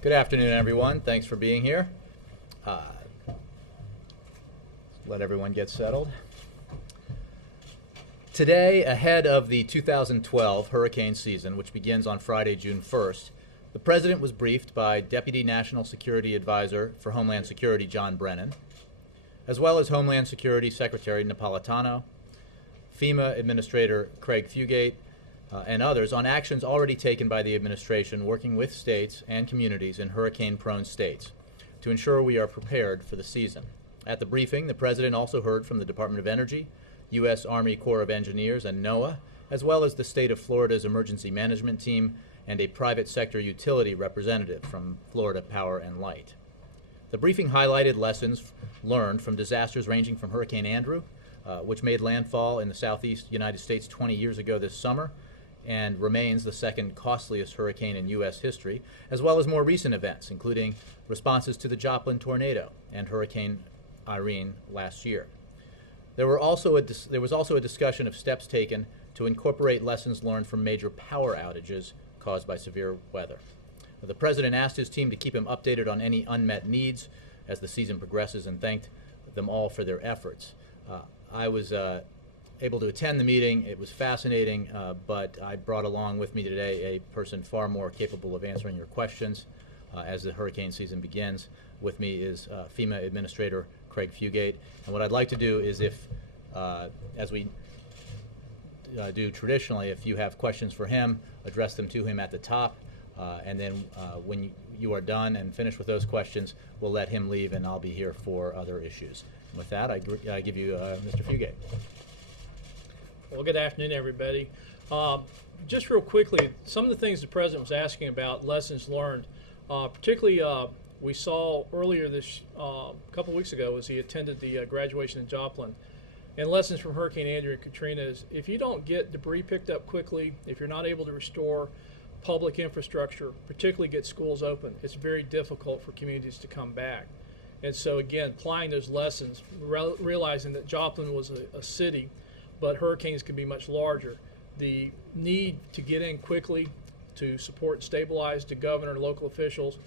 Good afternoon, everyone. Thanks for being here. Let everyone get settled. Today, ahead of the 2012 hurricane season, which begins on Friday, June 1st, the President was briefed by Deputy National Security Advisor for Homeland Security John Brennan, as well as Homeland Security Secretary Napolitano, FEMA Administrator Craig Fugate, and others on actions already taken by the administration working with states and communities in hurricane-prone states to ensure we are prepared for the season. At the briefing, the President also heard from the Department of Energy, U.S. Army Corps of Engineers, and NOAA, as well as the state of Florida's emergency management team and a private sector utility representative from Florida Power and Light. The briefing highlighted lessons learned from disasters ranging from Hurricane Andrew, which made landfall in the southeast United States 20 years ago this summer, and remains the second costliest hurricane in U.S. history, as well as more recent events, including responses to the Joplin tornado and Hurricane Irene last year. There was also a discussion of steps taken to incorporate lessons learned from major power outages caused by severe weather. The President asked his team to keep him updated on any unmet needs as the season progresses and thanked them all for their efforts. I was able to attend the meeting. It was fascinating, but I brought along with me today a person far more capable of answering your questions as the hurricane season begins. With me is FEMA Administrator Craig Fugate. And what I'd like to do is as we do traditionally, if you have questions for him, address them to him at the top. And then when you are done and finished with those questions, we'll let him leave and I'll be here for other issues. And with that, I give you Mr. Fugate. Well, good afternoon, everybody. Just real quickly, some of the things the President was asking about, lessons learned, particularly we saw earlier this couple weeks ago as he attended the graduation in Joplin. And lessons from Hurricane Andrew and Katrina is if you don't get debris picked up quickly, if you're not able to restore public infrastructure, particularly get schools open, it's very difficult for communities to come back. And so again, applying those lessons, realizing that Joplin was a city, but hurricanes can be much larger. The need to get in quickly to support and stabilize the governor and local officials,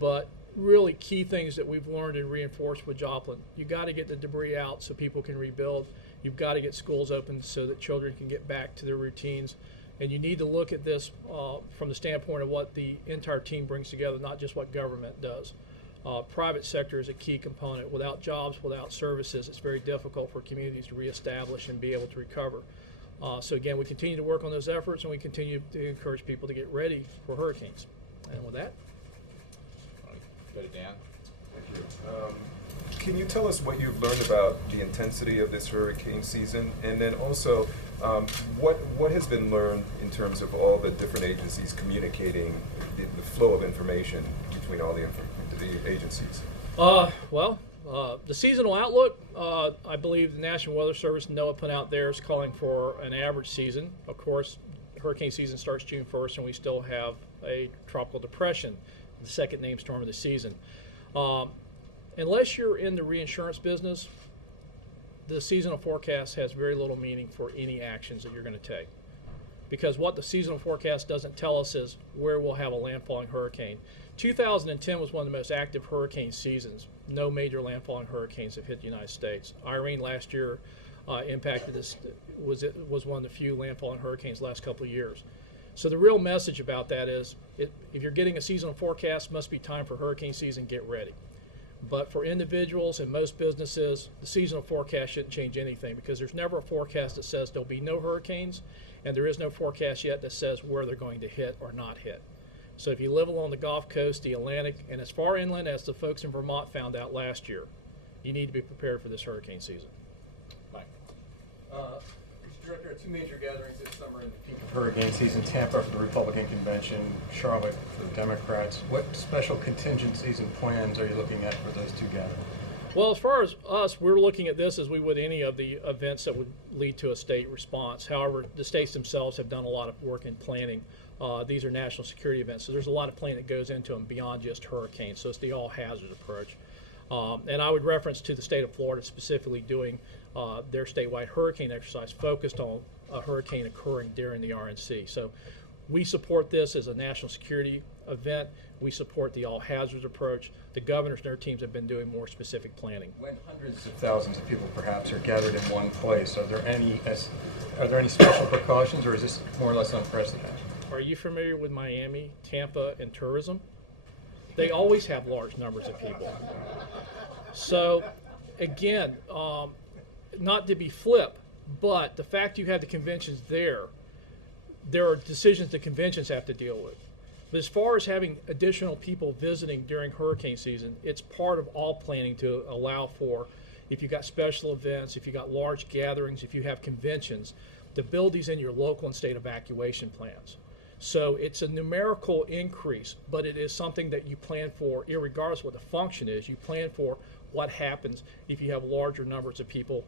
but really key things that we've learned and reinforced with Joplin. You got to get the debris out so people can rebuild. You've got to get schools open so that children can get back to their routines. And you need to look at this from the standpoint of what the entire team brings together, not just what government does. Private sector is a key component. Without jobs, without services, it's very difficult for communities to reestablish and be able to recover. So again, we continue to work on those efforts and we continue to encourage people to get ready for hurricanes. And with that, go to Dan. Thank you. Can you tell us what you've learned about the intensity of this hurricane season, and then also what has been learned in terms of all the different agencies communicating the flow of information between all the agencies? The seasonal outlook, I believe the National Weather Service, NOAA, put out theirs calling for an average season. Of course, hurricane season starts June 1st, and we still have a tropical depression, the second named storm of the season. Unless you're in the reinsurance business, the seasonal forecast has very little meaning for any actions that you're going to take. Because what the seasonal forecast doesn't tell us is where we'll have a landfalling hurricane. 2010 was one of the most active hurricane seasons. No major landfalling hurricanes have hit the United States. Irene last year impacted us, was one of the few landfalling hurricanes last couple of years. So the real message about that is if you're getting a seasonal forecast, must be time for hurricane season, get ready. But for individuals and most businesses, the seasonal forecast shouldn't change anything because there's never a forecast that says there'll be no hurricanes, and there is no forecast yet that says where they're going to hit or not hit. So if you live along the Gulf Coast, the Atlantic, and as far inland as the folks in Vermont found out last year, you need to be prepared for this hurricane season. Mike. Mr. Director, two major gatherings this summer in the peak of hurricane season: Tampa for the Republican convention, Charlotte for the Democrats. What special contingencies and plans are you looking at for those two gatherings? Well, as far as us, we're looking at this as we would any of the events that would lead to a state response. However, the states themselves have done a lot of work in planning. These are national security events, so there's a lot of planning that goes into them beyond just hurricanes. So it's the all-hazards approach. And I would reference to the state of Florida specifically doing their statewide hurricane exercise focused on a hurricane occurring during the RNC. So we support this as a national security event, we support the all hazards approach. The governors and their teams have been doing more specific planning. When hundreds of thousands of people perhaps are gathered in one place, are there any special precautions, or is this more or less unprecedented? Are you familiar with Miami, Tampa, and tourism? They always have large numbers of people. So, again, not to be flip, but the fact you have the conventions there are decisions the conventions have to deal with. But as far as having additional people visiting during hurricane season, it's part of all planning to allow for, if you've got special events, if you've got large gatherings, if you have conventions, to build these in your local and state evacuation plans. So it's a numerical increase, but it is something that you plan for, irregardless of what the function is. You plan for what happens if you have larger numbers of people.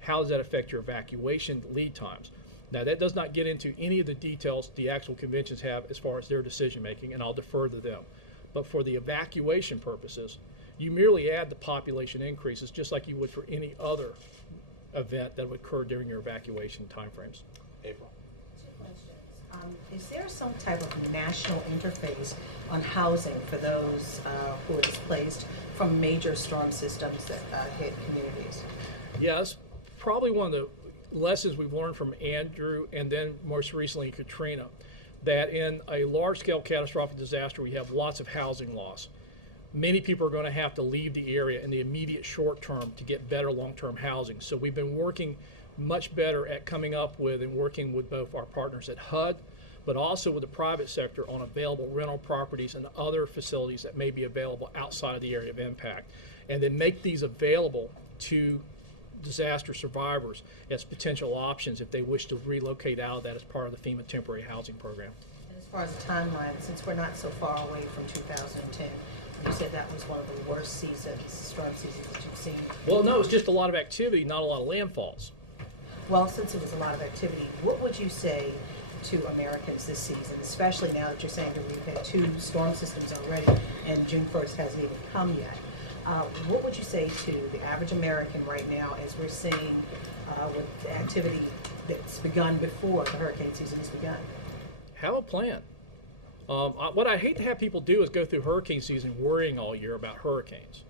How does that affect your evacuation lead times? Now, that does not get into any of the details the actual conventions have as far as their decision making, and I'll defer to them. But for the evacuation purposes, you merely add the population increases just like you would for any other event that would occur during your evacuation timeframes. April. Is there some type of national interface on housing for those who are displaced from major storm systems that hit communities? Yes, probably one of the lessons we've learned from Andrew and then most recently Katrina, that in a large-scale catastrophic disaster we have lots of housing loss. Many people are going to have to leave the area in the immediate short term to get better long-term housing. So we've been working much better at coming up with and working with both our partners at HUD, but also with the private sector on available rental properties and other facilities that may be available outside of the area of impact, and then make these available to disaster survivors as potential options if they wish to relocate out of that as part of the FEMA temporary housing program. And as far as the timeline, since we're not so far away from 2010, you said that was one of the worst storm seasons that you've seen. Well, no, it was just a lot of activity, not a lot of landfalls. Well, since it was a lot of activity, what would you say to Americans this season, especially now that you're saying that we've had 2 storm systems already and June 1st hasn't even come yet? What would you say to the average American right now as we're seeing with the activity that's begun before the hurricane season has begun? Have a plan. What I hate to have people do is go through hurricane season worrying all year about hurricanes.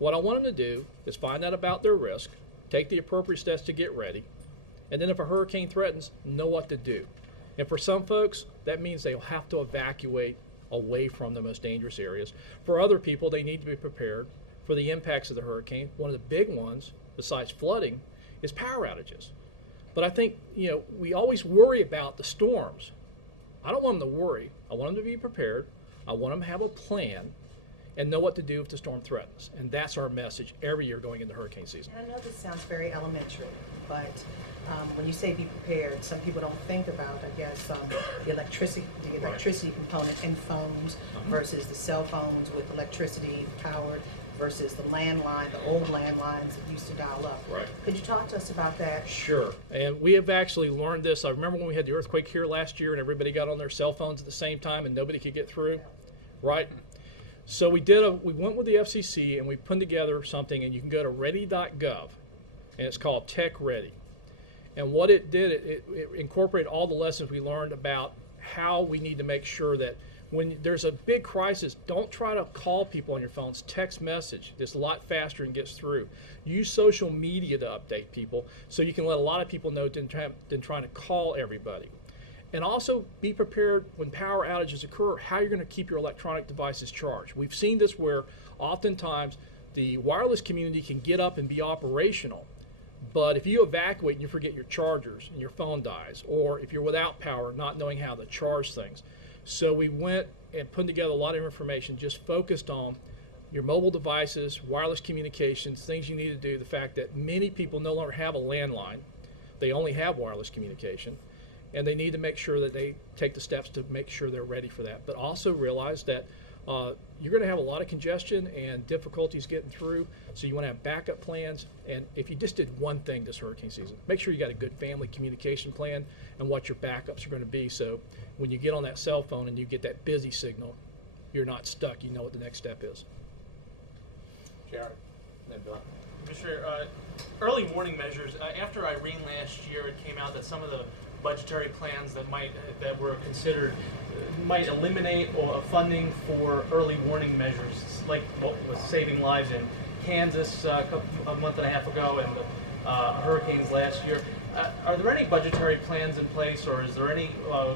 What I want them to do is find out about their risk, take the appropriate steps to get ready, and then if a hurricane threatens, know what to do. And for some folks, that means they'll have to evacuate away from the most dangerous areas. For other people, they need to be prepared for the impacts of the hurricane. One of the big ones, besides flooding, is power outages. But I think, we always worry about the storms. I don't want them to worry. I want them to be prepared. I want them to have a plan and know what to do if the storm threatens. And that's our message every year going into hurricane season. And I know this sounds very elementary, but when you say be prepared, some people don't think about, I guess, the electricity component in phones versus the cell phones with electricity powered versus the landline, the old landlines that used to dial up. Right. Could you talk to us about that? Sure. And we have actually learned this. I remember when we had the earthquake here last year and everybody got on their cell phones at the same time and nobody could get through, right? So we went with the FCC and we put together something, and you can go to ready.gov, and it's called Tech Ready. And what it did, it incorporated all the lessons we learned about how we need to make sure that when there's a big crisis, don't try to call people on your phones. Text message. It's a lot faster and gets through. Use social media to update people so you can let a lot of people know than trying to call everybody. And also be prepared when power outages occur, how you're going to keep your electronic devices charged. We've seen this where oftentimes the wireless community can get up and be operational, but if you evacuate and you forget your chargers and your phone dies, or if you're without power, not knowing how to charge things. So we went and put together a lot of information just focused on your mobile devices, wireless communications, things you need to do, the fact that many people no longer have a landline. They only have wireless communication, and they need to make sure that they take the steps to make sure they're ready for that. But also realize that you're going to have a lot of congestion and difficulties getting through, so you want to have backup plans. And if you just did one thing this hurricane season, make sure you got a good family communication plan and what your backups are going to be, so when you get on that cell phone and you get that busy signal, you're not stuck. You know what the next step is. Jared, then Bill. Commissioner, early warning measures. After Irene last year, it came out that some of the budgetary plans that were considered might eliminate funding for early warning measures, like what was saving lives in Kansas a month and a half ago and the hurricanes last year. Are there any budgetary plans in place, or is there any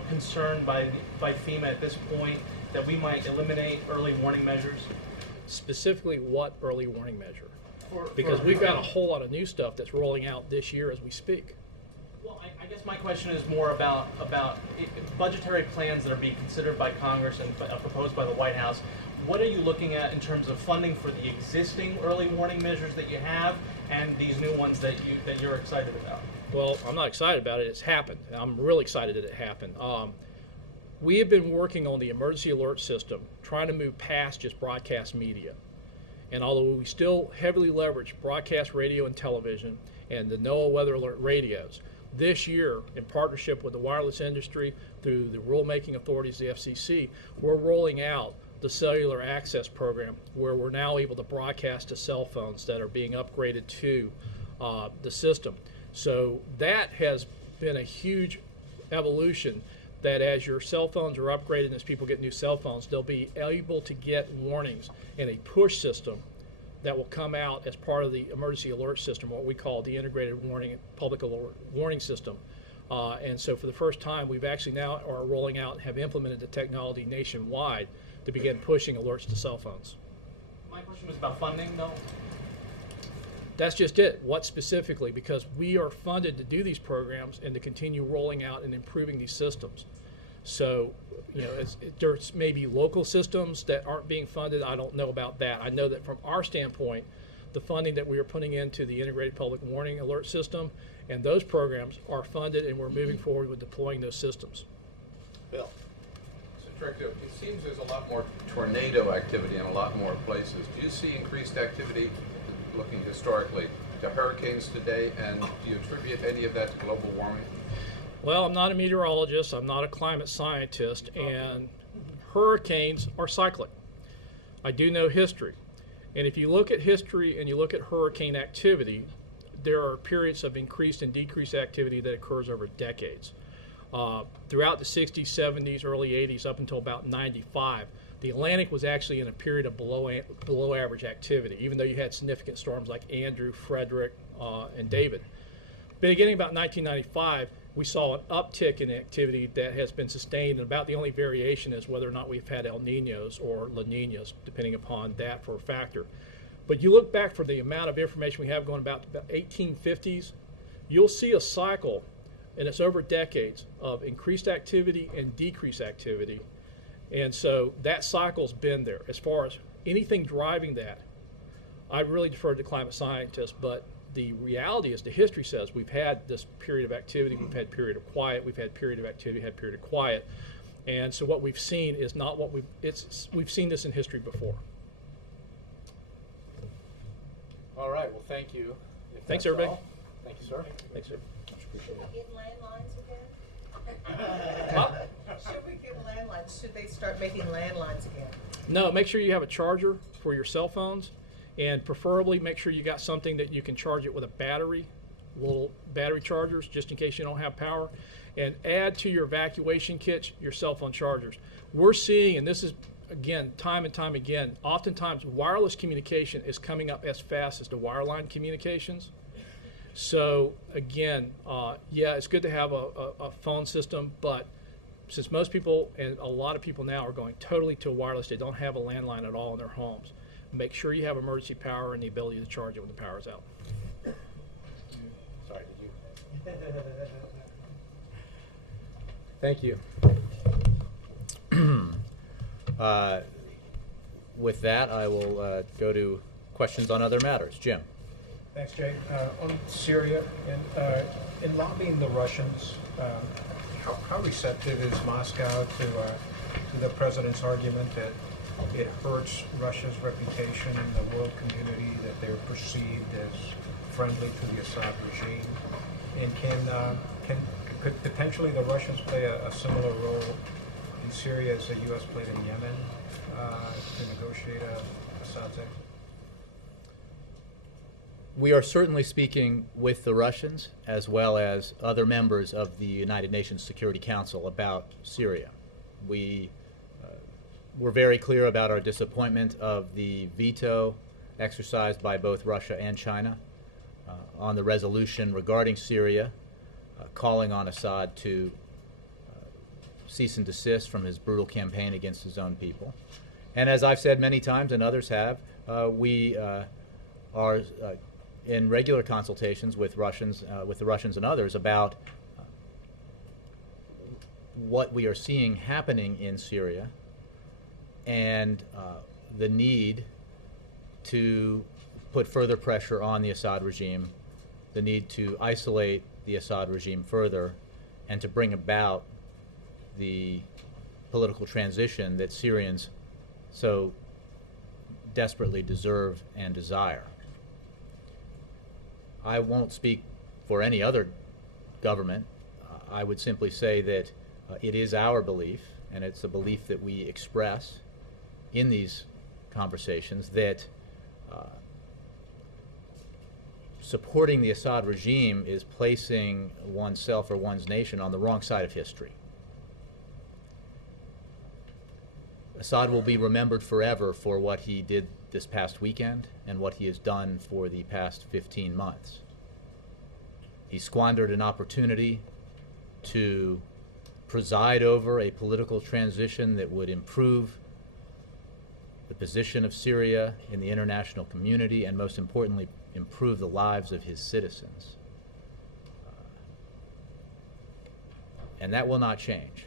concern by FEMA at this point that we might eliminate early warning measures? Specifically, what early warning measure? Because we've got a whole lot of new stuff that's rolling out this year as we speak. Well, I guess my question is more about budgetary plans that are being considered by Congress and proposed by the White House. What are you looking at in terms of funding for the existing early warning measures that you have and these new ones that you're excited about? Well, I'm not excited about it. It's happened. I'm really excited that it happened. We have been working on the emergency alert system, trying to move past just broadcast media. And although we still heavily leverage broadcast radio and television and the NOAA weather alert radios, this year, in partnership with the wireless industry through the rulemaking authorities, the FCC, we're rolling out the cellular access program where we're now able to broadcast to cell phones that are being upgraded to the system. So that has been a huge evolution, that as your cell phones are upgraded and as people get new cell phones, they'll be able to get warnings in a push system that will come out as part of the emergency alert system, what we call the integrated public alert warning system. And so for the first time, we've actually now are rolling out and have implemented the technology nationwide to begin pushing alerts to cell phones. My question was about funding, though. That's just it. What specifically? Because we are funded to do these programs and to continue rolling out and improving these systems. So, you know, there's maybe local systems that aren't being funded. I don't know about that. I know that from our standpoint, the funding that we are putting into the integrated public warning alert system and those programs are funded, and we're moving forward with deploying those systems. Bill. So, Director, it seems there's a lot more tornado activity in a lot more places. Do you see increased activity, looking historically, to hurricanes today, and do you attribute any of that to global warming? Well, I'm not a meteorologist, I'm not a climate scientist, and hurricanes are cyclic. I do know history. And if you look at history and you look at hurricane activity, there are periods of increased and decreased activity that occurs over decades. Throughout the 60s, 70s, early 80s, up until about 95, the Atlantic was actually in a period of below average activity, even though you had significant storms like Andrew, Frederick, and David. Beginning about 1995, we saw an uptick in activity that has been sustained, and about the only variation is whether or not we've had El Niños or La Niñas, depending upon that for a factor. But you look back for the amount of information we have going about the 1850s, you'll see a cycle, and it's over decades, of increased activity and decreased activity. And so that cycle's been there. As far as anything driving that, I really defer to climate scientists, but the reality is, the history says we've had this period of activity, we've had period of quiet, we've had period of activity, had period of quiet. And so what we've seen is not what we've seen this in history before. All right, well, thank you. Thanks, everybody. All. Thank you, sir. Thanks, sir. Much appreciated. Should we get landlines again? Should we get landlines? Should they start making landlines again? No, make sure you have a charger for your cell phones, and preferably make sure you got something that you can charge it with a battery, little battery chargers, just in case you don't have power. And add to your evacuation kits your cell phone chargers. We're seeing, and this is, again, time and time again, oftentimes wireless communication is coming up as fast as the wireline communications. So again, yeah, it's good to have a phone system, but since most people and a lot of people now are going totally to wireless, they don't have a landline at all in their homes. Make sure you have emergency power and the ability to charge it when the power's out. Sorry, did you? Thank you. With that, I will go to questions on other matters. Jim. Thanks, Jay. On Syria, in lobbying the Russians, how receptive is Moscow to the president's argument that it hurts Russia's reputation in the world community, that they're perceived as friendly to the Assad regime? And could potentially the Russians play a similar role in Syria as the U.S. played in Yemen to negotiate Assad's exit? We are certainly speaking with the Russians as well as other members of the United Nations Security Council about Syria. We were very clear about our disappointment of the veto exercised by both Russia and China on the resolution regarding Syria, calling on Assad to cease and desist from his brutal campaign against his own people. And as I've said many times, and others have, we are in regular consultations with the Russians and others about what we are seeing happening in Syria and the need to put further pressure on the Assad regime, the need to isolate the Assad regime further, and to bring about the political transition that Syrians so desperately deserve and desire. I won't speak for any other government. I would simply say that it is our belief, and it's a belief that we express in these conversations, that supporting the Assad regime is placing oneself or one's nation on the wrong side of history. Assad will be remembered forever for what he did this past weekend and what he has done for the past 15 months. He squandered an opportunity to preside over a political transition that would improve the position of Syria in the international community and, most importantly, improve the lives of his citizens. And that will not change.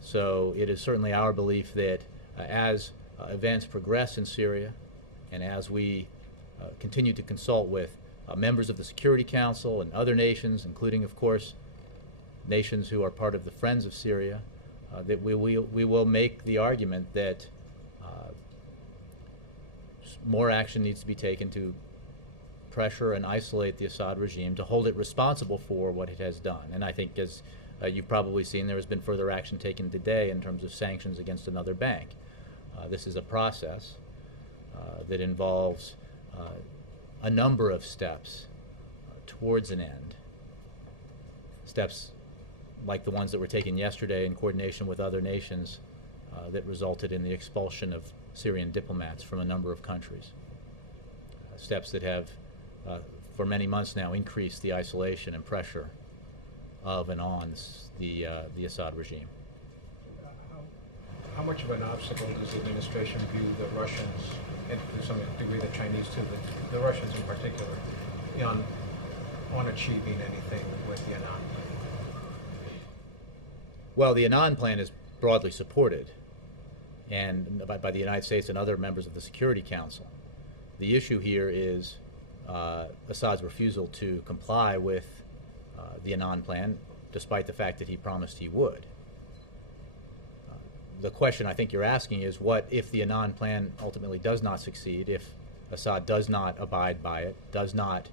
So it is certainly our belief that as events progress in Syria and as we continue to consult with members of the Security Council and other nations, including, of course, nations who are part of the Friends of Syria, that we will make the argument that more action needs to be taken to pressure and isolate the Assad regime, to hold it responsible for what it has done. And I think, as you've probably seen, there has been further action taken today in terms of sanctions against another bank. This is a process that involves a number of steps towards an end. Steps like the ones that were taken yesterday in coordination with other nations that resulted in the expulsion of Syrian diplomats from a number of countries. Steps that have, for many months now, increased the isolation and pressure of and on the Assad regime. How much of an obstacle does the administration view the Russians, and to some degree the Chinese too, but the Russians in particular, on achieving anything with the Annan plan? Well, the Annan plan is broadly supported and by the United States and other members of the Security Council. The issue here is Assad's refusal to comply with the Annan plan, despite the fact that he promised he would. The question I think you're asking is, what if the Annan plan ultimately does not succeed, if Assad does not abide by it, does not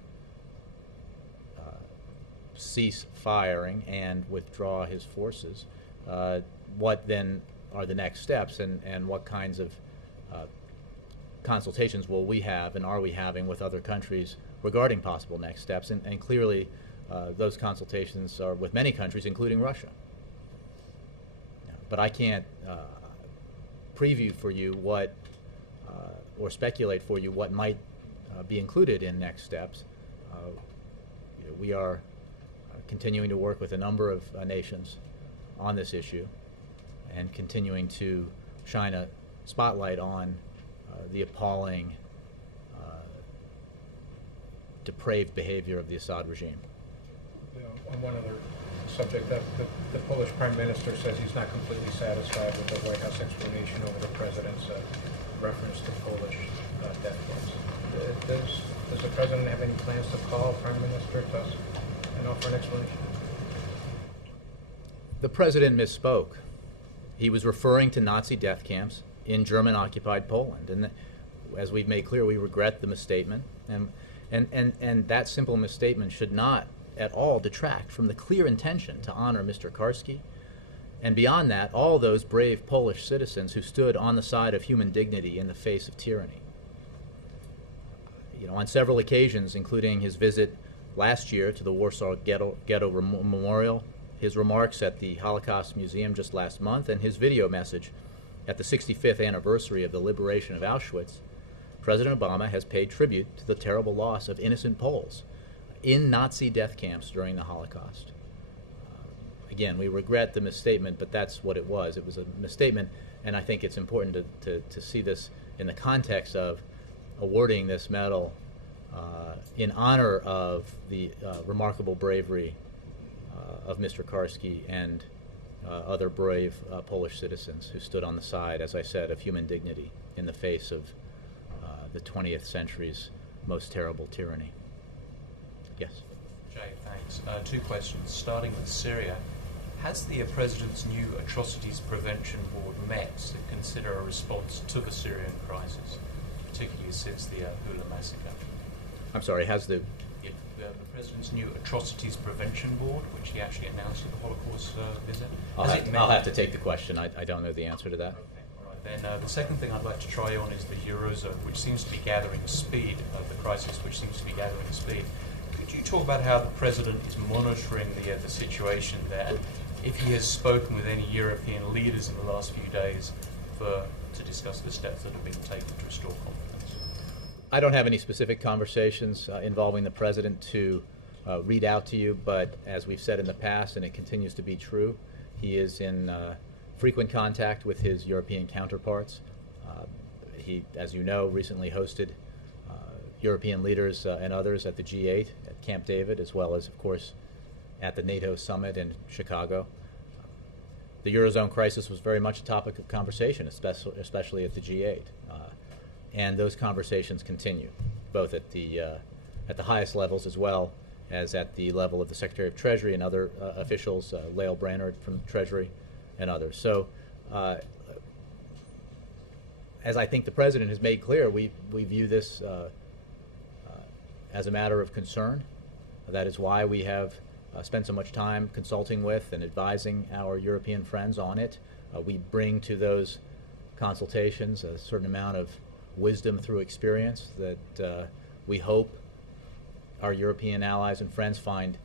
cease firing and withdraw his forces? What then are the next steps, and what kinds of consultations will we have and are we having with other countries regarding possible next steps? And clearly those consultations are with many countries, including Russia. But I can't preview for you what, or speculate for you what might be included in next steps. We are continuing to work with a number of nations on this issue and continuing to shine a spotlight on the appalling, depraved behavior of the Assad regime. On one other subject, the Polish Prime Minister says he's not completely satisfied with the White House explanation over the President's reference to Polish death camps. Does the President have any plans to call Prime Minister Tusk and offer an explanation? The President misspoke. He was referring to Nazi death camps in German-occupied Poland, and as we've made clear, we regret the misstatement, and that simple misstatement should not at all detract from the clear intention to honor Mr. Karski, and beyond that, all those brave Polish citizens who stood on the side of human dignity in the face of tyranny. On several occasions, including his visit last year to the Warsaw Ghetto Memorial, his remarks at the Holocaust Museum just last month, and his video message at the 65th anniversary of the liberation of Auschwitz, President Obama has paid tribute to the terrible loss of innocent Poles in Nazi death camps during the Holocaust. Again, we regret the misstatement, but that's what it was. It was a misstatement, and I think it's important to see this in the context of awarding this medal in honor of the remarkable bravery of Mr. Karski and other brave Polish citizens who stood on the side, as I said, of human dignity in the face of the 20th century's most terrible tyranny. Yes? Jay, thanks. Two questions. Starting with Syria, has the President's new Atrocities Prevention Board met to consider a response to the Syrian crisis, particularly since the Hula massacre? I'm sorry, has the... The President's new Atrocities Prevention Board, which he actually announced at the Holocaust visit, I'll have to take the question. I don't know the answer to that. Okay, all right. Then the second thing I'd like to try on is the Eurozone, which seems to be gathering speed, the crisis which seems to be gathering speed. Could you talk about how the President is monitoring the situation there, and if he has spoken with any European leaders in the last few days to discuss the steps that have been taken to restore confidence? I don't have any specific conversations involving the President to read out to you, but as we've said in the past, and it continues to be true, he is in frequent contact with his European counterparts. He, as you know, recently hosted European leaders and others at the G8 at Camp David, as well as, of course, at the NATO summit in Chicago. The Eurozone crisis was very much a topic of conversation, especially at the G8. And those conversations continue, both at the highest levels as well as at the level of the Secretary of Treasury and other officials, Lael Brainerd from Treasury and others. So, as I think the President has made clear, we view this as a matter of concern. That is why we have spent so much time consulting with and advising our European friends on it. We bring to those consultations a certain amount of wisdom through experience that we hope our European allies and friends find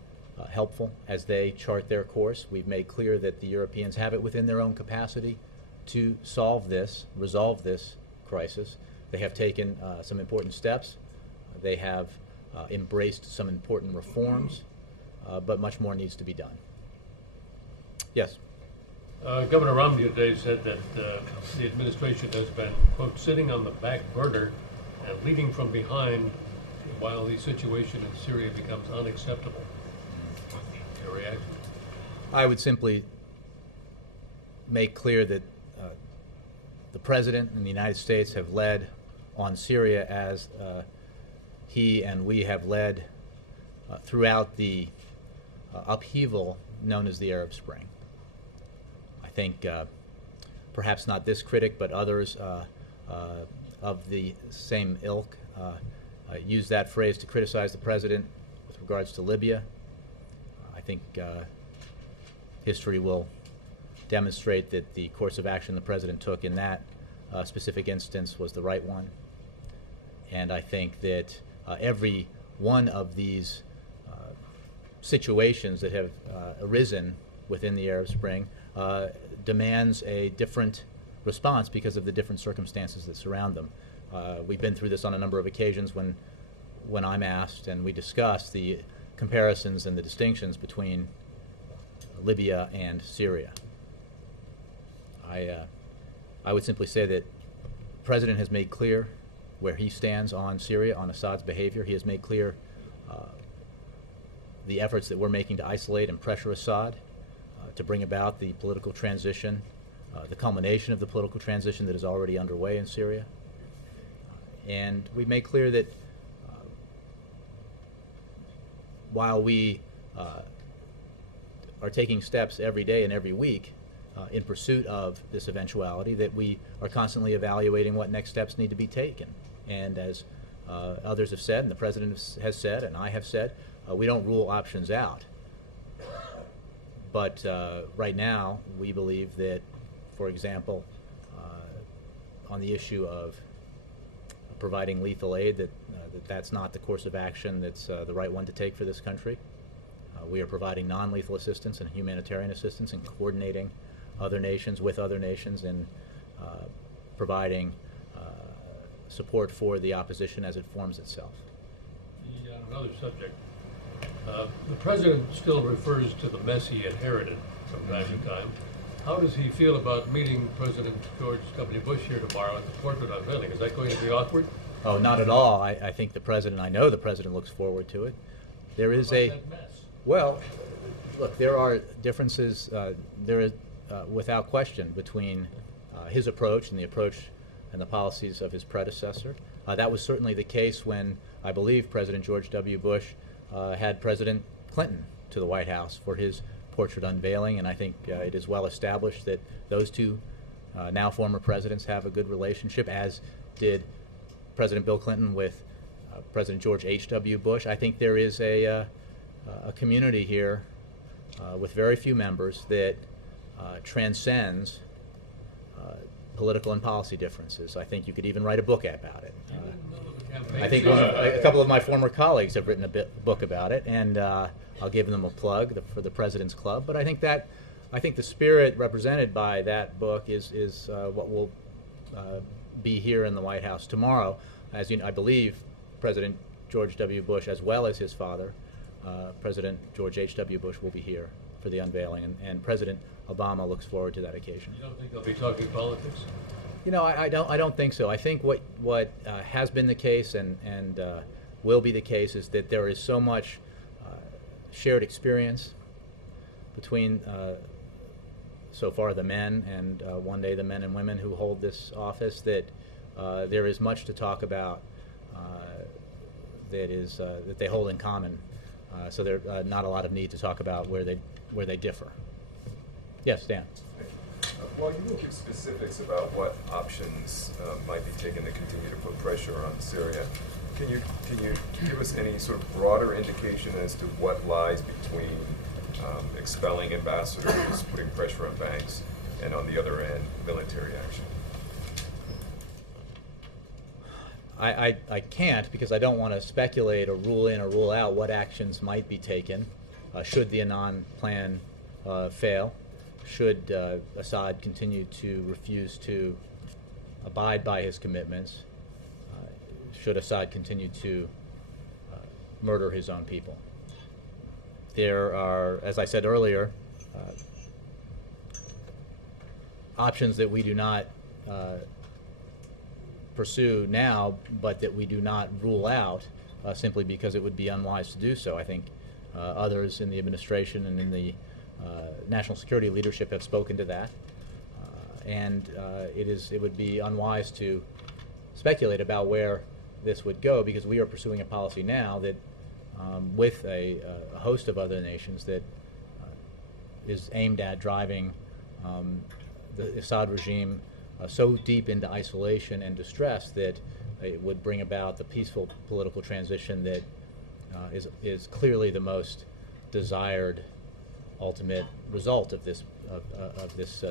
helpful as they chart their course. We've made clear that the Europeans have it within their own capacity to solve this, resolve this crisis. They have taken some important steps. They have embraced some important reforms, but much more needs to be done. Yes? Governor Romney today said that the administration has been, quote, sitting on the back burner and leading from behind while the situation in Syria becomes unacceptable. Your reaction? I would simply make clear that the President and the United States have led on Syria as he and we have led throughout the upheaval known as the Arab Spring. I think perhaps not this critic, but others of the same ilk use that phrase to criticize the President with regards to Libya. I think history will demonstrate that the course of action the President took in that specific instance was the right one. And I think that every one of these situations that have arisen within the Arab Spring demands a different response because of the different circumstances that surround them. We've been through this on a number of occasions when I'm asked, and we discuss the comparisons and the distinctions between Libya and Syria. I would simply say that the President has made clear where he stands on Syria, on Assad's behavior. He has made clear the efforts that we're making to isolate and pressure Assad, to bring about the political transition, the culmination of the political transition that is already underway in Syria. And we've made clear that while we are taking steps every day and every week in pursuit of this eventuality, that we are constantly evaluating what next steps need to be taken. And as others have said, and the President has said, and I have said, we don't rule options out. But right now, we believe that, for example, on the issue of providing lethal aid, that's not the course of action that's the right one to take for this country. We are providing non-lethal assistance and humanitarian assistance and coordinating other nations with other nations and providing support for the opposition as it forms itself. Another subject. The president still refers to the mess he inherited from time to time. How does he feel about meeting President George W. Bush here tomorrow at the portrait unveiling? Is that going to be awkward? Oh, not at all. I think I know the president looks forward to it. There is How about that mess? Well, look, there are differences, there is, without question, between his approach and the approach and the policies of his predecessor. That was certainly the case when, I believe, President George W. Bush had President Clinton to the White House for his portrait unveiling, and I think it is well established that those two now former presidents have a good relationship, as did President Bill Clinton with President George H.W. Bush. I think there is a community here with very few members that transcends political and policy differences. I think you could even write a book about it. I think a couple of my former colleagues have written a book about it, and I'll give them a plug for the President's Club. But I think the spirit represented by that book is what will be here in the White House tomorrow. As you know, I believe President George W. Bush, as well as his father, President George H.W. Bush, will be here for the unveiling, and President Obama looks forward to that occasion. You don't think they'll be talking politics? You know, I don't think so. I think what has been the case and will be the case is that there is so much shared experience between so far the men and one day the men and women who hold this office, that there is much to talk about that they hold in common. So there's not a lot of need to talk about where they differ. Yes, Dan. While you will give specifics about what options might be taken to continue to put pressure on Syria, can you give us any sort of broader indication as to what lies between expelling ambassadors, putting pressure on banks, and on the other end, military action? I can't, because I don't want to speculate or rule in or rule out what actions might be taken should the Annan plan fail, should Assad continue to refuse to abide by his commitments, should Assad continue to murder his own people. There are, as I said earlier, options that we do not pursue now, but that we do not rule out simply because it would be unwise to do so. I think others in the administration and in the national security leadership have spoken to that, and it would be unwise to speculate about where this would go, because we are pursuing a policy now that with a host of other nations that is aimed at driving the Assad regime so deep into isolation and distress that it would bring about the peaceful political transition that is clearly the most desired ultimate result of this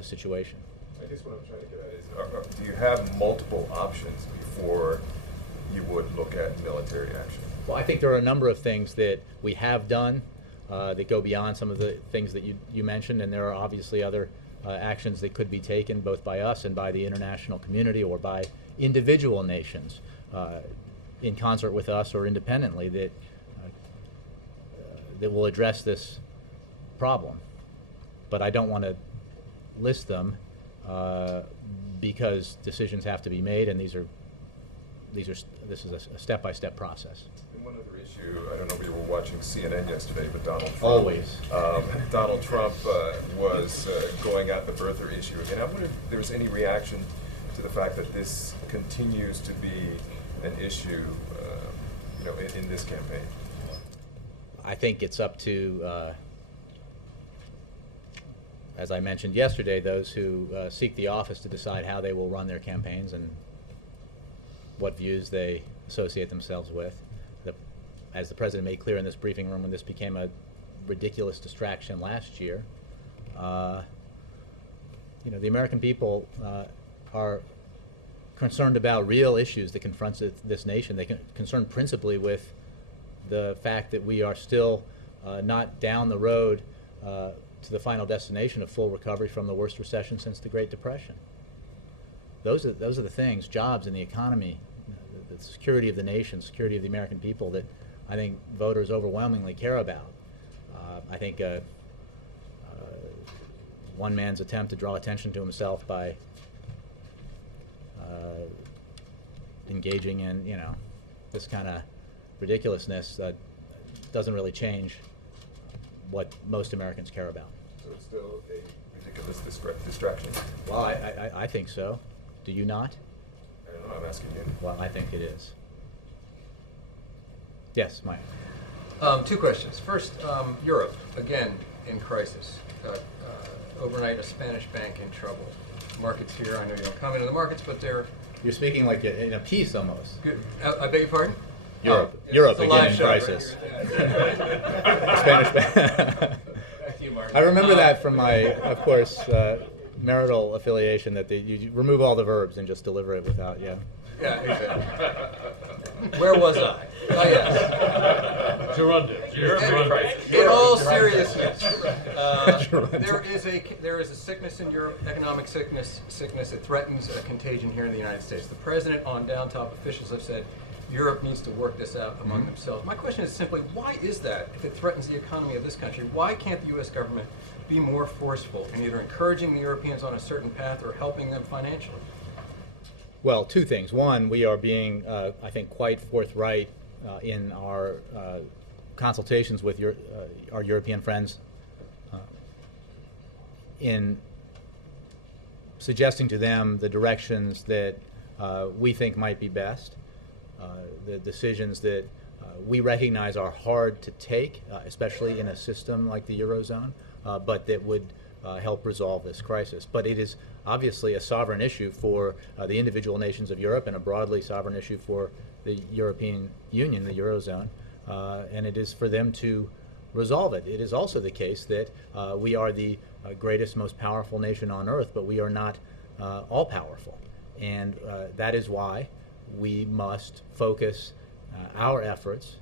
situation. I guess what I'm trying to get at is, do you have multiple options before you would look at military action? Well, I think there are a number of things that we have done that go beyond some of the things that you mentioned, and there are obviously other actions that could be taken both by us and by the international community or by individual nations in concert with us or independently that will address this problem. But I don't want to list them because decisions have to be made, and this is a step-by-step process. And one other issue, I don't know if you were watching CNN yesterday, but Donald Trump. Always. Donald Trump was going at the birther issue again. I wonder if there was any reaction to the fact that this continues to be an issue, in this campaign. I think it's up to, as I mentioned yesterday, those who seek the office to decide how they will run their campaigns and what views they associate themselves with. As the President made clear in this briefing room when this became a ridiculous distraction last year, the American people are concerned about real issues that confront this nation. They're concerned principally with the fact that we are still not down the road to the final destination of full recovery from the worst recession since the Great Depression. Those are the things, jobs and the economy, the security of the nation, security of the American people, that I think voters overwhelmingly care about. I think one man's attempt to draw attention to himself by engaging in, this kind of ridiculousness doesn't really change what most Americans care about. So it's still a ridiculous distraction? Well, I think so. Do you not? I don't know, I'm asking you. Well, I think it is. Yes, Mike. Two questions. First, Europe, again, in crisis. Overnight, a Spanish bank in trouble. Markets here, I know you don't comment on the markets, but they're... You're speaking like in a piece almost. Good. I beg your pardon? Europe. Oh, Europe it's a again live in show, crisis. Right? Spanish bank. Back to you, Mark. I remember that from my, of course, marital affiliation, that you remove all the verbs and just deliver it without, yeah. Yeah, exactly. Where was I? Oh, yes. Gerundive. In all seriousness, there is a sickness in Europe, economic sickness that threatens a contagion here in the United States. The president, on down top officials, have said Europe needs to work this out among themselves. My question is simply, why is that if it threatens the economy of this country? Why can't the U.S. government be more forceful in either encouraging the Europeans on a certain path or helping them financially? Well, two things. One, we are being, I think, quite forthright in our consultations with our European friends in suggesting to them the directions that we think might be best, the decisions that we recognize are hard to take, especially in a system like the Eurozone, but that would help resolve this crisis. But it is obviously a sovereign issue for the individual nations of Europe, and a broadly sovereign issue for the European Union, the Eurozone, and it is for them to resolve it. It is also the case that we are the greatest, most powerful nation on earth, but we are not all powerful. And that is why we must focus our efforts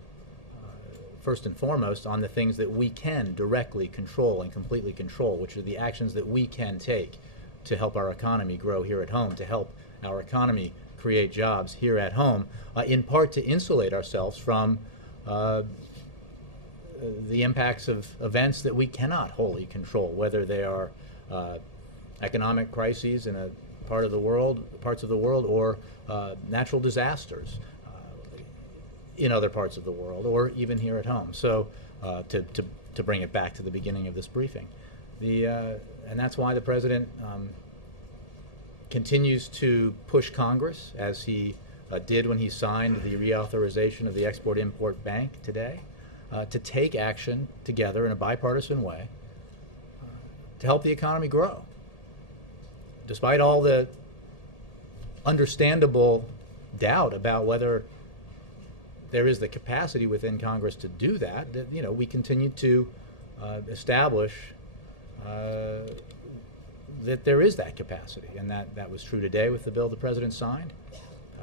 first and foremost on the things that we can directly control and completely control, which are the actions that we can take to help our economy grow here at home, to help our economy create jobs here at home, in part to insulate ourselves from the impacts of events that we cannot wholly control, whether they are economic crises in a parts of the world, or natural disasters in other parts of the world, or even here at home. So to bring it back to the beginning of this briefing, and that's why the president continues to push Congress, as he did when he signed the reauthorization of the Export-Import Bank today, to take action together in a bipartisan way to help the economy grow. Despite all the understandable doubt about whether there is the capacity within Congress to do that, we continue to establish that there is that capacity, and that was true today with the bill the president signed.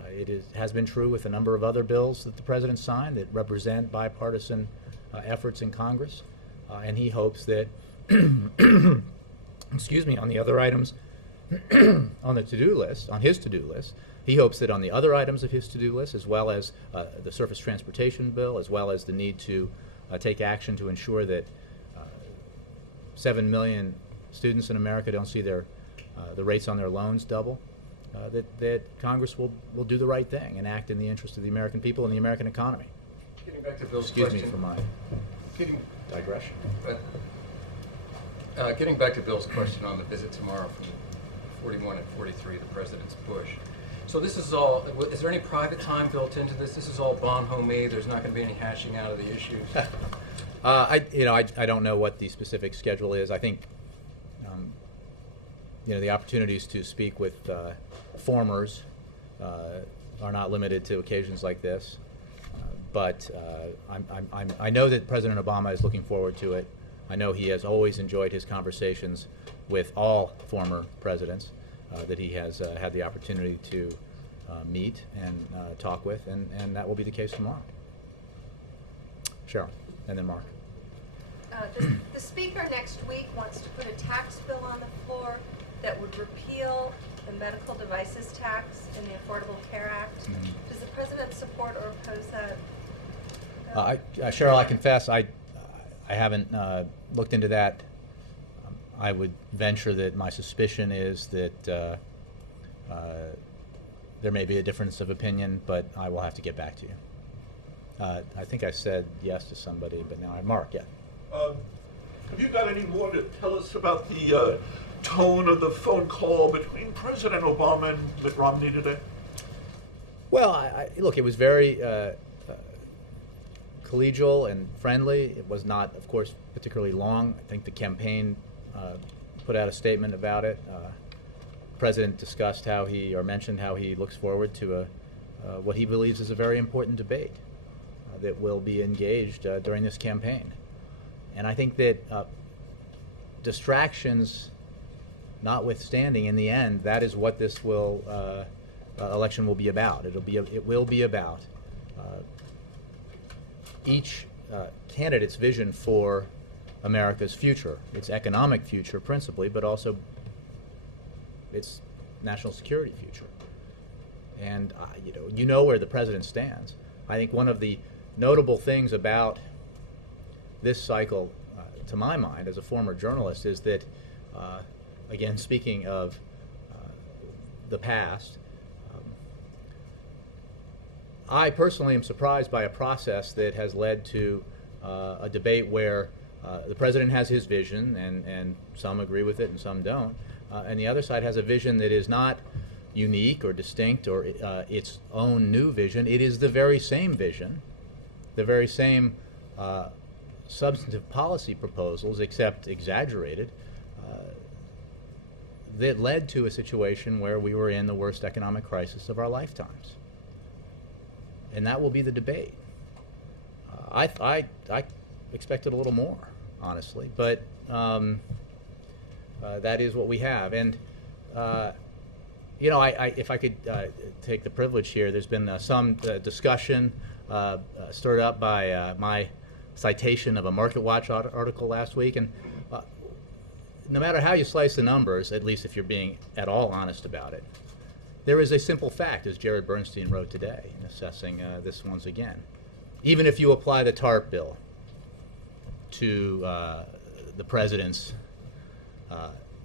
It has been true with a number of other bills that the president signed that represent bipartisan efforts in Congress, and he hopes that, excuse me, on the other items on the to-do list, on his to-do list, he hopes that on the other items of his to-do list, as well as the surface transportation bill, as well as the need to take action to ensure that 7 million students in America don't see the rates on their loans double, that Congress will do the right thing and act in the interest of the American people and the American economy. Getting back to Bill's Excuse question. me for my digression. Getting back to Bill's question on the visit tomorrow from 41 and 43, the president's push. So this is all, is there any private time built into this? This is all Bonn homemade. There's not going to be any hashing out of the issues. I don't know what the specific schedule is. I think the opportunities to speak with formers are not limited to occasions like this. But I know that President Obama is looking forward to it. I know he has always enjoyed his conversations with all former presidents that he has had the opportunity to meet and talk with, and that will be the case tomorrow. Cheryl, and then Mark. The Speaker next week wants to put a tax bill on the floor that would repeal the medical devices tax in the Affordable Care Act. Mm-hmm. Does the President support or oppose that? Cheryl, I confess I haven't looked into that. I would venture that my suspicion is that there may be a difference of opinion, but I will have to get back to you. I think I said yes to somebody, but now Mark, yeah. Have you got any more to tell us about the tone of the phone call between President Obama and Mitt Romney today? Well, look, it was very collegial and friendly. It was not, of course, particularly long. I think the campaign put out a statement about it. The President discussed mentioned how he looks forward to what he believes is a very important debate that will be engaged during this campaign. And I think that distractions notwithstanding, in the end, that is what this election will be about. It will be about each candidate's vision for America's future, its economic future principally, but also its national security future. And you know where the President stands. I think one of the notable things about this cycle, to my mind, as a former journalist, is that, again, speaking of the past, I personally am surprised by a process that has led to a debate where the President has his vision, and some agree with it and some don't, and the other side has a vision that is not unique or distinct or its own new vision. It is the very same vision, the very same substantive policy proposals, except exaggerated, that led to a situation where we were in the worst economic crisis of our lifetimes. And that will be the debate. I expected a little more, honestly, but that is what we have. And if I could take the privilege here, there's been some discussion stirred up by my citation of a MarketWatch article last week, and no matter how you slice the numbers, at least if you're being at all honest about it, there is a simple fact, as Jared Bernstein wrote today in assessing this once again. Even if you apply the TARP bill to the President's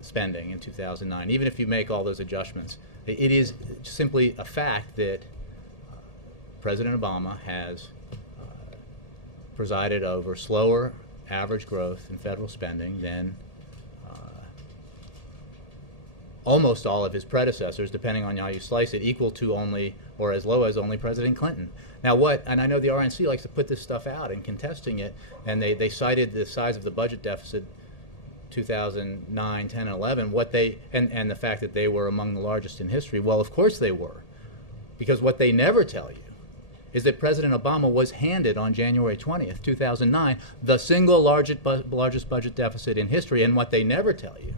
spending in 2009, even if you make all those adjustments, it is simply a fact that President Obama has presided over slower average growth in federal spending than almost all of his predecessors, depending on how you slice it, equal to only, or as low as only, President Clinton. Now and I know the RNC likes to put this stuff out and contesting it, and they cited the size of the budget deficit 2009, 10, and 11, and the fact that they were among the largest in history. Well, of course they were, because what they never tell you is that President Obama was handed on January 20th, 2009, the single largest budget deficit in history, and what they never tell you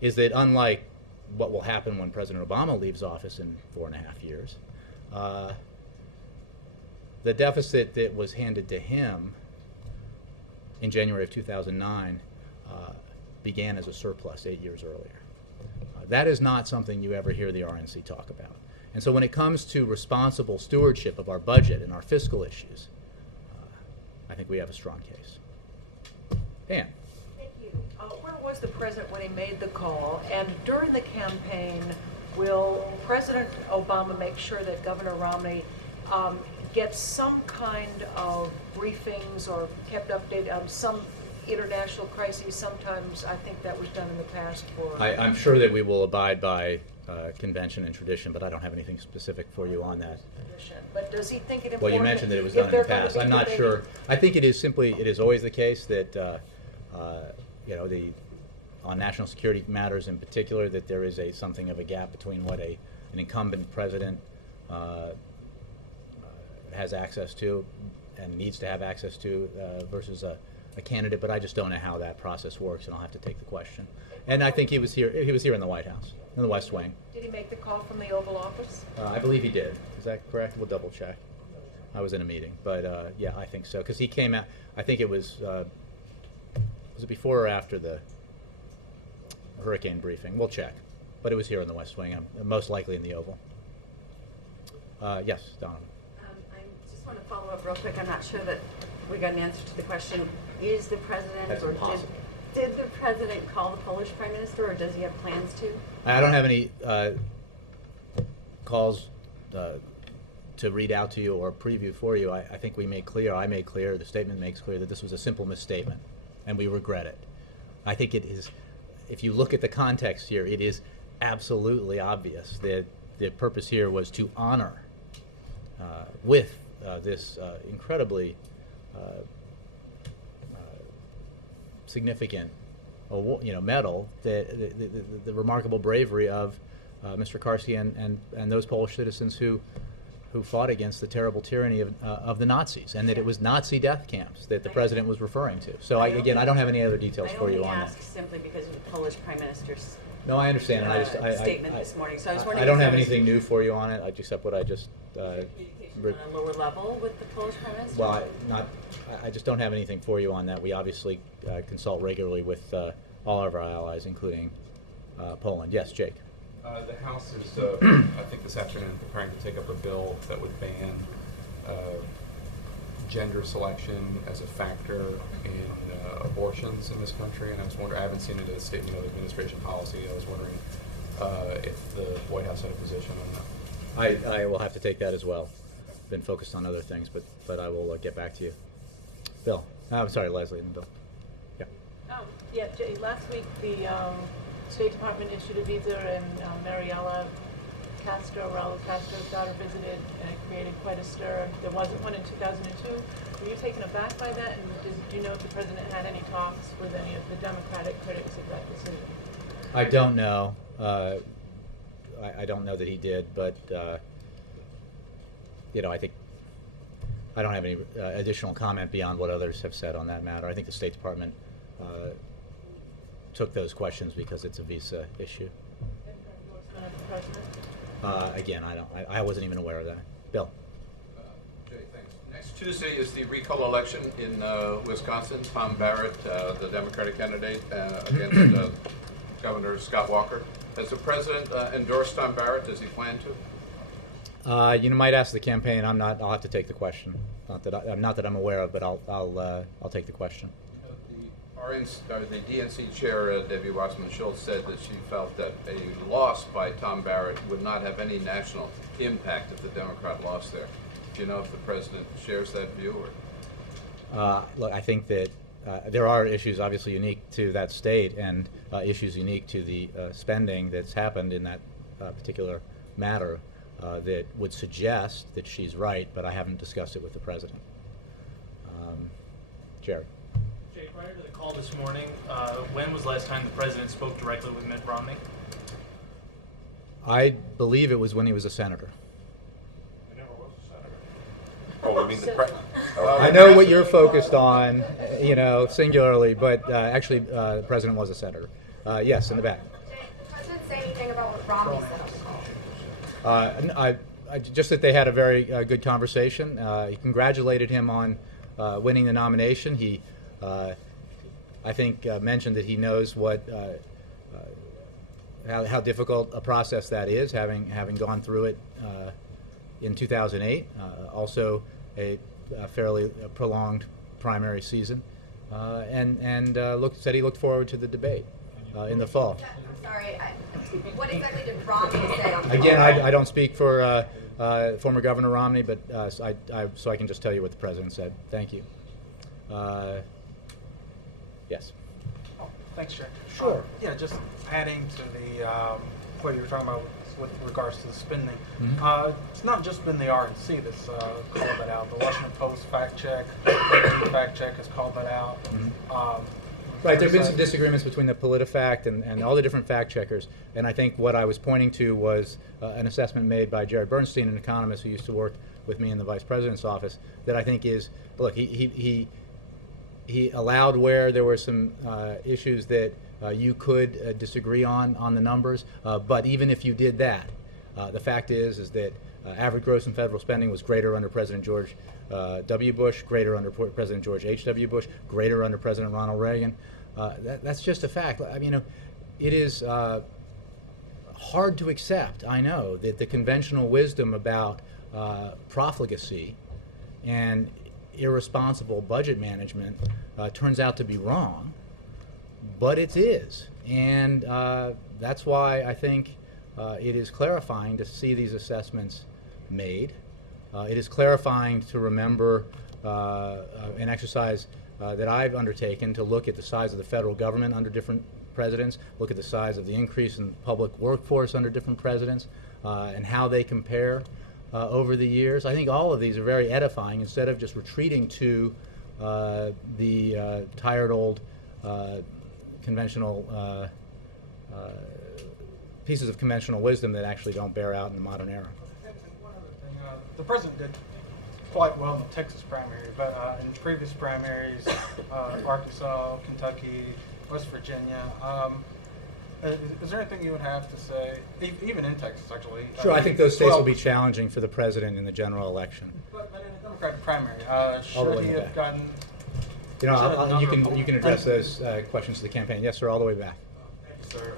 is that, unlike what will happen when President Obama leaves office in 4.5 years, the deficit that was handed to him in January of 2009 began as a surplus 8 years earlier. That is not something you ever hear the RNC talk about. And so when it comes to responsible stewardship of our budget and our fiscal issues, I think we have a strong case. Dan. Thank you. Where was the President when he made the call? And during the campaign, will President Obama make sure that Governor Romney gets some kind of briefings or kept updated on some international crises? Sometimes I think that was done in the past for... I'm sure that we will abide by convention and tradition, but I don't have anything specific for you on that. But does he think it important? Well, you mentioned that it was done in the past. I'm not sure. I think it is always the case that on national security matters in particular, that there is something of a gap between what an incumbent president has access to and needs to have access to versus a candidate. But I just don't know how that process works, and I'll have to take the question. And I think he was here in the White House. in the West Wing. Did he make the call from the Oval Office? I believe he did. Is that correct? We'll double check. I was in a meeting, but yeah, I think so. Because he came out, I think it was it before or after the hurricane briefing? We'll check. But it was here in the West Wing, most likely in the Oval. Yes, Donovan. I just want to follow up real quick. I'm not sure that we got an answer to the question. Is the president, That's or impossible. did the president call the Polish prime minister, or does he have plans to? I don't have any calls to read out to you or preview for you. I think I made clear, the statement makes clear that this was a simple misstatement, and we regret it. I think it is, if you look at the context here, it is absolutely obvious that the purpose here was to honor with this incredibly significant medal, the remarkable bravery of Mr. Karski and those Polish citizens who fought against the terrible tyranny of the Nazis, and that it was Nazi death camps that the president was referring to. So I don't have any other details for you on that. I only ask simply because of the Polish prime minister's No, I understand, and statement this morning. So I was wondering. I don't have anything new for you on it, except what I just. On a lower level with the Polish prime minister. Well, I just don't have anything for you on that. We obviously consult regularly with all of our allies, including Poland. Yes, Jake. The House is, I think this afternoon, preparing to take up a bill that would ban gender selection as a factor in abortions in this country. And I was wondering, I haven't seen it as a statement of administration policy. I was wondering if the White House had a position on that. I will have to take that as well. Been focused on other things, but I will get back to you. Bill. I'm sorry, Leslie and Bill. Yeah. Yeah, Jay, last week the State Department issued a visa and Mariela Castro, Raul Castro's daughter, visited, and it created quite a stir. There wasn't one in 2002. Were you taken aback by that, and did you know if the president had any talks with any of the Democratic critics of that decision? I don't know. I don't know that he did, but I think I don't have any additional comment beyond what others have said on that matter. I think the State Department took those questions because it's a visa issue. Again, I wasn't even aware of that. Bill. Jay, thanks. Next Tuesday is the recall election in Wisconsin. Tom Barrett, the Democratic candidate, against Governor Scott Walker. Has the president endorsed Tom Barrett? Does he plan to? You might ask the campaign. I'll have to take the question. Not that I'm aware of, but I'll take the question. The DNC chair, Debbie Wasserman Schultz, said that she felt that a loss by Tom Barrett would not have any national impact if the Democrat lost there. Do you know if the president shares that view? Or? Look, I think that there are issues obviously unique to that state and issues unique to the spending that's happened in that particular matter that would suggest that she's right, but I haven't discussed it with the president. Jerry. Jay, prior to the call this morning, when was the last time the president spoke directly with Mitt Romney? I believe it was when he was a senator. He never was a senator. Oh, I mean the president. I know what you're focused on, singularly, but actually, the president was a senator. Yes, in the back. Did the president say anything about what Romney said on the call? Just that they had a very good conversation. He congratulated him on winning the nomination. He, I think, mentioned that he knows how difficult a process that is, having gone through it in 2008. Also, a fairly prolonged primary season, and said he looked forward to the debate in the fall. I'm sorry. What exactly did Romney say on the call? Again, I don't speak for former Governor Romney, but so I can just tell you what the president said. Thank you. Yes. Oh, thanks, Chair. Sure. Yeah, just adding to the what you were talking about with regards to the spending. It's not just been the RNC that's called that out. The Washington Post fact check, the fact check has called that out. Right, there have been some disagreements between the PolitiFact and all the different fact checkers, and I think what I was pointing to was an assessment made by Jared Bernstein, an economist who used to work with me in the Vice President's office, that I think is, look, he allowed where there were some issues that you could disagree on the numbers, but even if you did that, the fact is that average gross in federal spending was greater under President George W. Bush, greater under President George H.W. Bush, greater under President Ronald Reagan. That's just a fact. I mean, it is hard to accept, I know, that the conventional wisdom about profligacy and irresponsible budget management turns out to be wrong, but it is. And that's why I think it is clarifying to see these assessments made. It is clarifying to remember an exercise that I've undertaken to look at the size of the federal government under different presidents, look at the size of the increase in public workforce under different presidents, and how they compare over the years. I think all of these are very edifying instead of just retreating to the tired old conventional pieces of conventional wisdom that actually don't bear out in the modern era. And one other thing, the president did quite well in the Texas primary, but in previous primaries, Arkansas, Kentucky, West Virginia, is there anything you would have to say, even in Texas, actually? Sure, I think those states will be challenging for the president in the general election. But in a Democratic primary, should he have gotten... You know, you can address those questions to the campaign. Yes, sir, all the way back. Thank you, sir.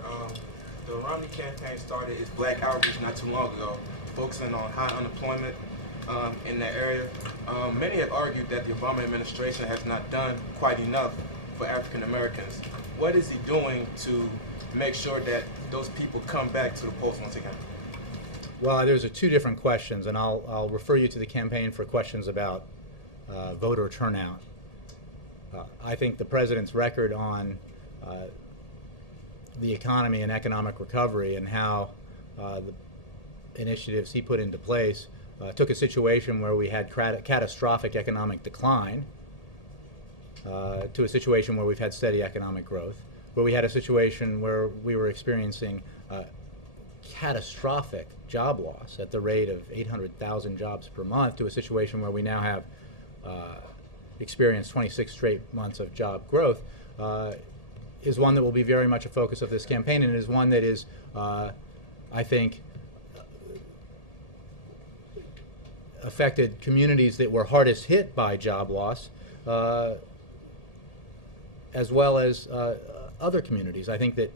The Romney campaign started its black outreach not too long ago, focusing on high unemployment in that area. Many have argued that the Obama administration has not done quite enough for African Americans. What is he doing to make sure that those people come back to the polls once again? Well, there's two different questions, and I'll refer you to the campaign for questions about voter turnout. I think the president's record on the economy and economic recovery and how the initiatives he put into place took a situation where we had catastrophic economic decline to a situation where we've had steady economic growth, where we had a situation where we were experiencing catastrophic job loss at the rate of 800,000 jobs per month, to a situation where we now have experienced 26 straight months of job growth, is one that will be very much a focus of this campaign, and is one that is, I think, affected communities that were hardest hit by job loss, as well as other communities. I think that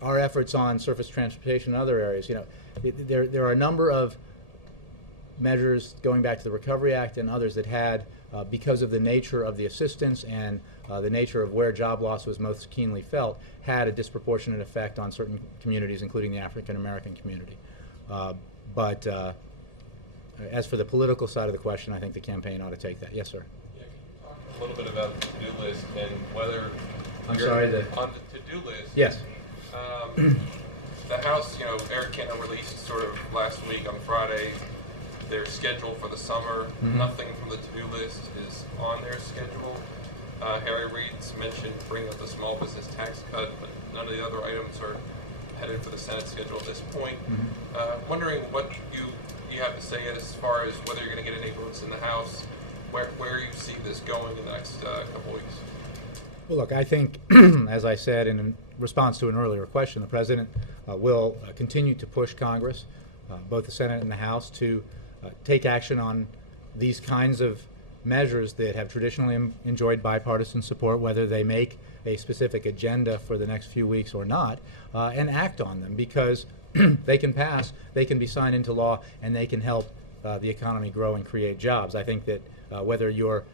our efforts on surface transportation and other areas, you know, there are a number of measures going back to the Recovery Act and others that had, because of the nature of the assistance and the nature of where job loss was most keenly felt, had a disproportionate effect on certain communities, including the African American community. But as for the political side of the question, I think the campaign ought to take that. Yes, sir. Yeah, can you talk a little bit about the to-do list and whether I'm sorry, on the to-do list? Yes. The House, you know, Eric Cantor released sort of last week on Friday their schedule for the summer. Mm-hmm. Nothing from the to-do list is on their schedule. Harry Reid's mentioned bringing up the small business tax cut, but none of the other items are headed for the Senate schedule at this point. Mm-hmm. Wondering what you have to say as far as whether you're going to get any votes in the House, where you see this going in the next couple weeks. Well, look, I think, as I said in response to an earlier question, the President will continue to push Congress, both the Senate and the House, to take action on these kinds of measures that have traditionally enjoyed bipartisan support, whether they make a specific agenda for the next few weeks or not, and act on them, because they can pass, they can be signed into law, and they can help the economy grow and create jobs. I think that whether you're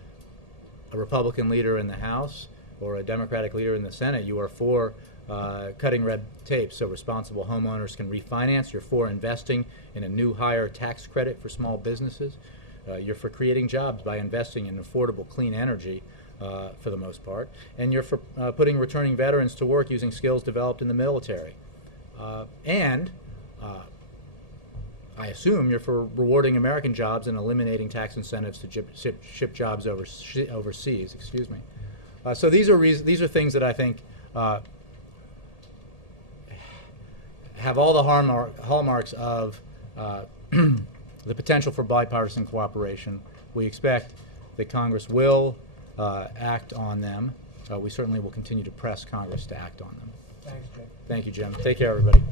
a Republican leader in the House or a Democratic leader in the Senate, you are for cutting red tape so responsible homeowners can refinance. You're for investing in a new higher tax credit for small businesses. You're for creating jobs by investing in affordable, clean energy for the most part. And you're for putting returning veterans to work using skills developed in the military. And I assume you're for rewarding American jobs and eliminating tax incentives to ship jobs overseas. Excuse me. So these are things that I think have all the hallmarks of the potential for bipartisan cooperation. We expect that Congress will act on them we certainly will continue to press Congress to act on them. Thanks, Jim. Thank you, Jim. Take care, everybody.